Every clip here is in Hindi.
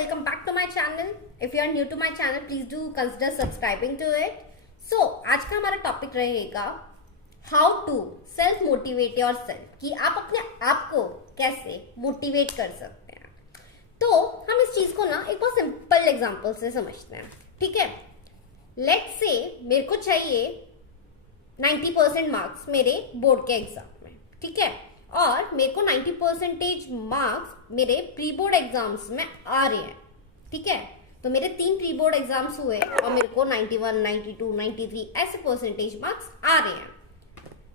welcome back to my channel. If you are new to my channel, please do consider subscribing to it. So, आज का हमारा टॉपिक रहेगा How to self motivate yourself, कि आप अपने आप को कैसे मोटिवेट कर सकते हैं. तो हम इस चीज को ना एक बहुत सिंपल एग्जांपल से समझते हैं. ठीक है, लेट्स से मेरे को चाहिए 90% मार्क्स मेरे बोर्ड के एग्जाम में. ठीक है, और मेरे को 90% मार्क्स मेरे प्री बोर्ड एग्जाम्स में आ रहे हैं. ठीक है, तो मेरे 3 प्री बोर्ड एग्जाम्स हुए और मेरे को 91, 92, 93 ऐसे परसेंटेज मार्क्स आ रहे हैं.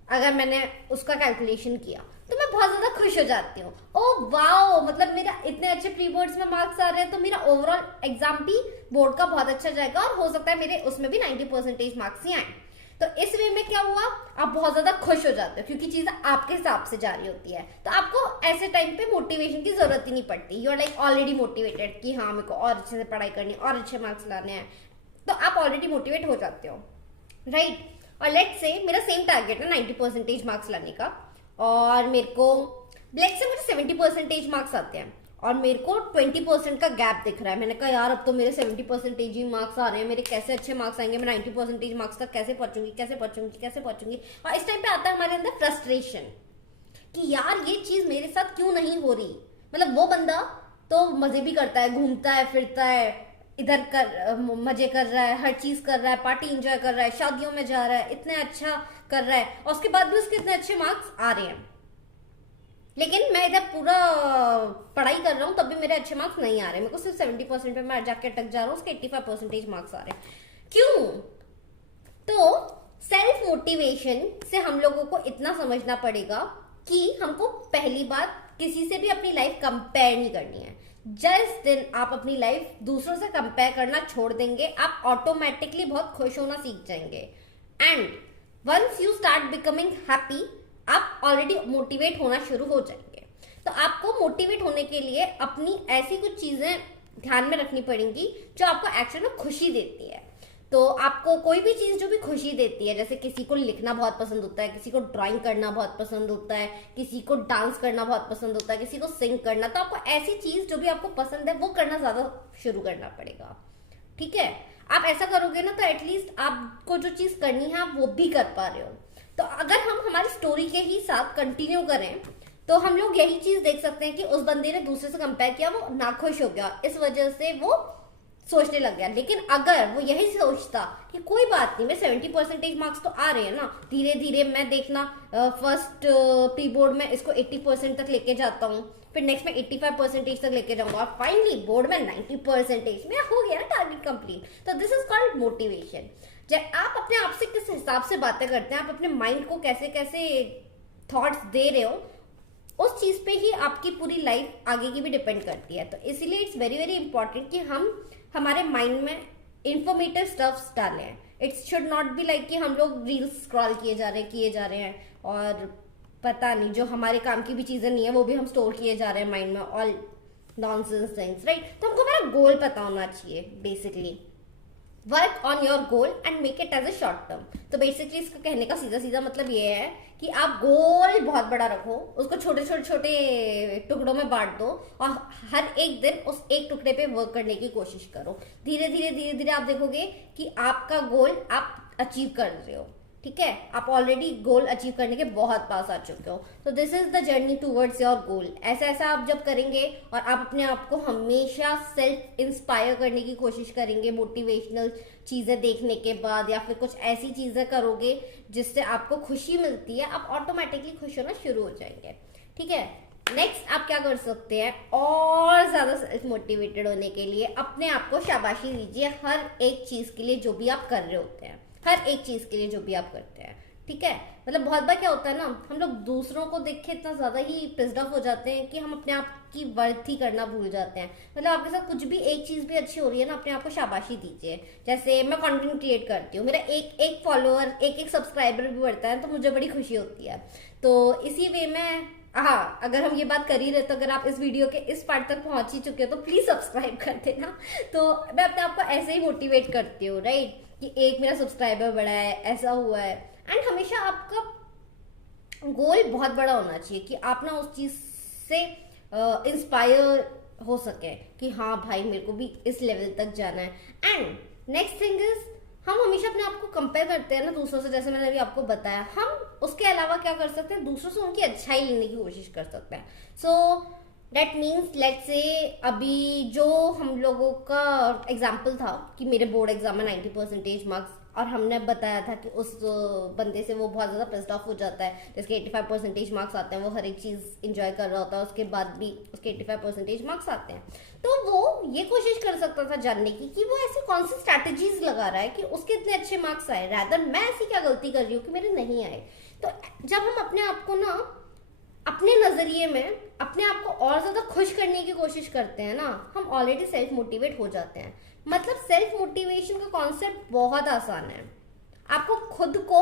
अगर मैंने उसका कैलकुलेशन किया तो मैं बहुत ज्यादा खुश हो जाती हूँ. ओ वाओ, मतलब मेरा इतने अच्छे प्री बोर्ड्स में मार्क्स आ रहे हैं तो मेरा ओवरऑल एग्जाम भी बोर्ड का बहुत अच्छा जाएगा और हो सकता है मेरे उसमें भी 90% मार्क्स ही आए. तो इस वे में क्या हुआ, आप बहुत ज्यादा खुश हो जाते हो क्योंकि चीजें आपके हिसाब से जा रही होती है. तो आपको ऐसे टाइम पे मोटिवेशन की जरूरत ही नहीं पड़ती. You are like already motivated कि हाँ मेरे को और अच्छे से पढ़ाई करनी है और अच्छे मार्क्स लाने हैं. तो आप ऑलरेडी मोटिवेट हो जाते हो, राइट. और लेट्स से मेरा सेम टारगेट है 90% मार्क्स लाने का और मेरे को लेट्स से मुझे 70% मार्क्स आते हैं और मेरे को 20% का गैप दिख रहा है. मैंने कहा यार अब तो मेरे 70% ही मार्क्स आ रहे हैं, मेरे कैसे अच्छे मार्क्स आएंगे, मैं 90% मार्क्स तक कैसे पहुंचूंगी. और इस टाइम पे आता है हमारे अंदर फ्रस्ट्रेशन कि यार ये चीज मेरे साथ क्यों नहीं हो रही. मतलब वो बंदा तो मजे भी करता है, घूमता है, फिरता है, इधर कर मजे कर रहा है, हर चीज कर रहा है, पार्टी एंजॉय कर रहा है, शादियों में जा रहा है, इतने अच्छा कर रहा है और उसके बाद भी उसके इतने अच्छे मार्क्स आ रहे हैं. लेकिन मैं इधर पूरा पढ़ाई कर रहा हूँ तब भी मेरे अच्छे मार्क्स नहीं आ रहे. मेरे को सिर्फ 70% पे मैं जाके अटक जा रहा हूँ, उसके 85% मार्क्स आ रहे हैं. क्यों? तो सेल्फ मोटिवेशन से हम लोगों को इतना समझना पड़ेगा कि हमको पहली बात किसी से भी अपनी लाइफ कंपेयर नहीं करनी है. जिस दिन आप अपनी लाइफ दूसरों से कंपेयर करना छोड़ देंगे आप ऑटोमेटिकली बहुत खुश होना सीख जाएंगे. And once you start becoming happy आप ऑलरेडी मोटिवेट होना शुरू हो जाएंगे. तो आपको मोटिवेट होने के लिए अपनी ऐसी कुछ चीजें ध्यान में रखनी पड़ेंगी जो आपको एक्चुअल में खुशी देती है. तो आपको कोई भी चीज जो भी खुशी देती है, जैसे किसी को लिखना बहुत पसंद होता है, किसी को ड्राइंग करना बहुत पसंद होता है, किसी को डांस करना बहुत पसंद होता है, किसी को सिंग करना, तो आपको ऐसी चीज जो भी आपको पसंद है वो करना ज्यादा शुरू करना पड़ेगा. ठीक है, आप ऐसा करोगे ना तो एटलीस्ट आपको जो चीज करनी है आप वो भी कर पा रहे हो. तो अगर हम हमारी स्टोरी के ही साथ कंटिन्यू करें तो हम लोग यही चीज देख सकते हैं कि उस बंदे ने दूसरे से कंपेयर किया, वो नाखुश हो गया, इस वजह से वो सोचने लग गया. लेकिन अगर वो यही सोचता कि कोई बात नहीं, मैं 70% मार्क्स तो आ रहे हैं ना, धीरे धीरे मैं देखना फर्स्ट प्री बोर्ड में इसको 80% तक लेके जाता हूँ, फिर नेक्स्ट में 85% तक लेके जाऊंगा और फाइनली बोर्ड में 90% में हो गया ना टारगेट कंप्लीट. तो दिस इज कॉल्ड मोटिवेशन. जब आप अपने आप से किस हिसाब से बातें करते हैं, आप अपने माइंड को कैसे कैसे थॉट्स दे रहे हो, उस चीज पे ही आपकी पूरी लाइफ आगे की भी डिपेंड करती है. तो इसीलिए इट्स वेरी वेरी इंपॉर्टेंट कि हम हमारे माइंड में इंफॉर्मेटिव स्टफ्स डालें. It should not be like कि हम लोग रील्स स्क्रॉल किए जा रहे हैं और पता नहीं जो हमारे काम की भी चीजें नहीं है वो भी हम स्टोर किए जा रहे हैं माइंड में, ऑल नॉनसेंस थिंग्स, राइट. तो हमको हमारा गोल पता होना चाहिए. Basically work on your goal and make it as a short term. तो बेसिकली इसका कहने का सीधा सीधा मतलब ये है कि आप गोल बहुत बड़ा रखो, उसको छोटे छोटे छोटे टुकड़ों में बांट दो और हर एक दिन उस एक टुकड़े पे वर्क करने की कोशिश करो. धीरे धीरे आप देखोगे कि आपका गोल आप अचीव कर रहे हो. ठीक है, आप ऑलरेडी गोल अचीव करने के बहुत पास आ चुके हो. तो this is the journey towards your goal. ऐसा आप जब करेंगे और आप अपने आप को हमेशा सेल्फ इंस्पायर करने की कोशिश करेंगे मोटिवेशनल चीजें देखने के बाद, या फिर कुछ ऐसी चीजें करोगे जिससे आपको खुशी मिलती है, आप ऑटोमेटिकली खुश होना शुरू हो जाएंगे. ठीक है, नेक्स्ट आप क्या कर सकते हैं और ज्यादा सेल्फ मोटिवेटेड होने के लिए अपने आप को शाबाशी दीजिए हर एक चीज के लिए जो भी आप कर रहे होते हैं, हर एक चीज के लिए जो भी आप करते हैं. ठीक है, मतलब बहुत बार क्या होता है ना, हम लोग दूसरों को देख के इतना ज्यादा ही पिस्ड ऑफ हो जाते हैं कि हम अपने आप की वर्थ ही करना भूल जाते हैं. मतलब आपके साथ कुछ भी एक चीज भी अच्छी हो रही है ना, अपने आप को शाबाशी दीजिए. जैसे मैं कंटेंट क्रिएट करती हूँ, मेरा एक फॉलोअर, एक सब्सक्राइबर भी बढ़ता है तो मुझे बड़ी खुशी होती है. तो इसी वे में हाँ, अगर हम ये बात कर ही रहे तो अगर आप इस वीडियो के इस पार्ट तक पहुंच ही चुके हो तो प्लीज सब्सक्राइब कर देना. तो मैं अपने आप को ऐसे ही मोटिवेट करती हूँ, राइट, कि एक मेरा सब्सक्राइबर बढ़ा है, ऐसा हुआ है. एंड हमेशा आपका गोल बहुत बड़ा होना चाहिए कि आप ना उस चीज से इंस्पायर हो सके कि हाँ भाई मेरे को भी इस लेवल तक जाना है। एंड नेक्स्ट थिंग इज, हम हमेशा अपने आप को कंपेयर करते हैं ना दूसरों से, जैसे मैंने अभी आपको बताया। हम उसके अलावा क्या कर सकते हैं, दूसरों से उनकी अच्छाई लेने की कोशिश कर सकते हैं। So that means let's say अभी जो हम लोगों का एग्जाम्पल था कि मेरे बोर्ड एग्जाम में 90% मार्क्स, और हमने बताया था कि उस बंदे से वो बहुत ज़्यादा पिस्ड ऑफ हो जाता है जिसके 85% मार्क्स आते हैं, वो हर एक चीज़ इंजॉय कर रहा होता है, उसके बाद भी उसके 85% मार्क्स आते हैं। तो वो ये कोशिश कर सकता था जानने की कि वो ऐसी कौन सी स्ट्रैटेजीज लगा रहा है कि उसके इतने अच्छे मार्क्स आए, रैदर मैं ऐसी क्या गलती कर रही हूँ कि मेरे नहीं आए। तो जब हम अपने आप को ना अपने नजरिए में अपने आप को और ज्यादा खुश करने की कोशिश करते हैं ना, हम ऑलरेडी सेल्फ मोटिवेट हो जाते हैं। मतलब सेल्फ मोटिवेशन का कॉन्सेप्ट बहुत आसान है। आपको खुद को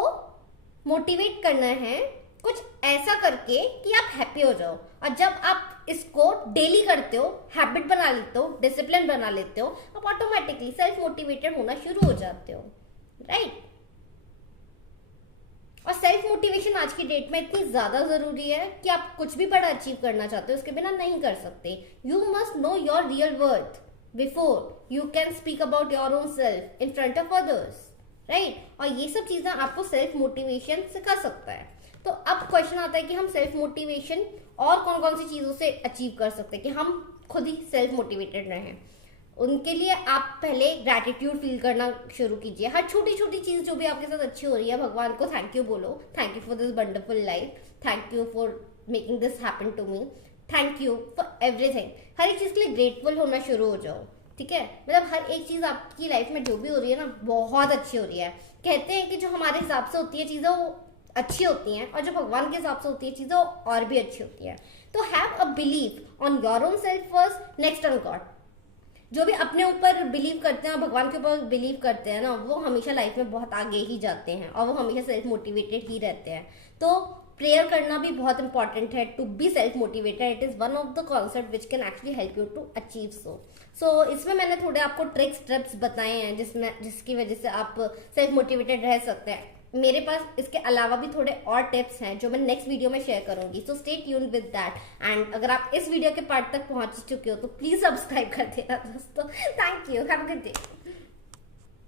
मोटिवेट करना है कुछ ऐसा करके कि आप हैप्पी हो जाओ, और जब आप इसको डेली करते हो, हैबिट बना लेते हो, डिसिप्लिन बना लेते हो, आप ऑटोमेटिकली सेल्फ मोटिवेटेड होना शुरू हो जाते हो, राइट। और सेल्फ मोटिवेशन आज की डेट में इतनी ज्यादा जरूरी है कि आप कुछ भी बड़ा अचीव करना चाहते हो उसके बिना नहीं कर सकते। You must know your real worth before you can speak about your own self in front of others, right. और ये सब चीजें आपको सेल्फ मोटिवेशन सिखा सकता है। तो अब क्वेश्चन आता है कि हम सेल्फ मोटिवेशन और कौन कौन सी चीजों से अचीव कर सकते हैं कि हम खुद ही सेल्फ मोटिवेटेड रहें। उनके लिए आप पहले ग्रैटिट्यूड फील करना शुरू कीजिए। हर छोटी छोटी चीज जो भी आपके साथ अच्छी हो रही है, भगवान को थैंक यू बोलो, thank you for this wonderful life, thank you for making this happen to me, thank you for everything. हर एक चीज के लिए ग्रेटफुल होना शुरू हो जाओ, ठीक है। मतलब हर एक चीज आपकी लाइफ में जो भी हो रही है ना, बहुत अच्छी हो रही है। कहते हैं कि जो हमारे हिसाब से होती है चीजें वो अच्छी होती हैं, और जो भगवान के हिसाब से होती है चीजें वो और भी अच्छी होती है। तो have a believe on your own self first, next on God. जो भी अपने ऊपर बिलीव करते हैं, भगवान के ऊपर बिलीव करते हैं ना, वो हमेशा लाइफ में बहुत आगे ही जाते हैं और वो हमेशा सेल्फ मोटिवेटेड ही रहते हैं। तो प्रेयर करना भी बहुत इंपॉर्टेंट है to be self motivated. It is one of the concept which can actually help you to achieve so इसमें मैंने थोड़े आपको ट्रिक्स टिप्स बताए हैं जिसकी वजह से आप सेल्फ मोटिवेटेड रह सकते हैं। मेरे पास इसके अलावा भी थोड़े और टिप्स हैं जो मैं नेक्स्ट वीडियो में शेयर करूंगी, so stay tuned with that. And अगर आप इस वीडियो के पार्ट तक पहुंच चुके हो तो प्लीज सब्सक्राइब कर देना दोस्तों। Thank you, have a good day.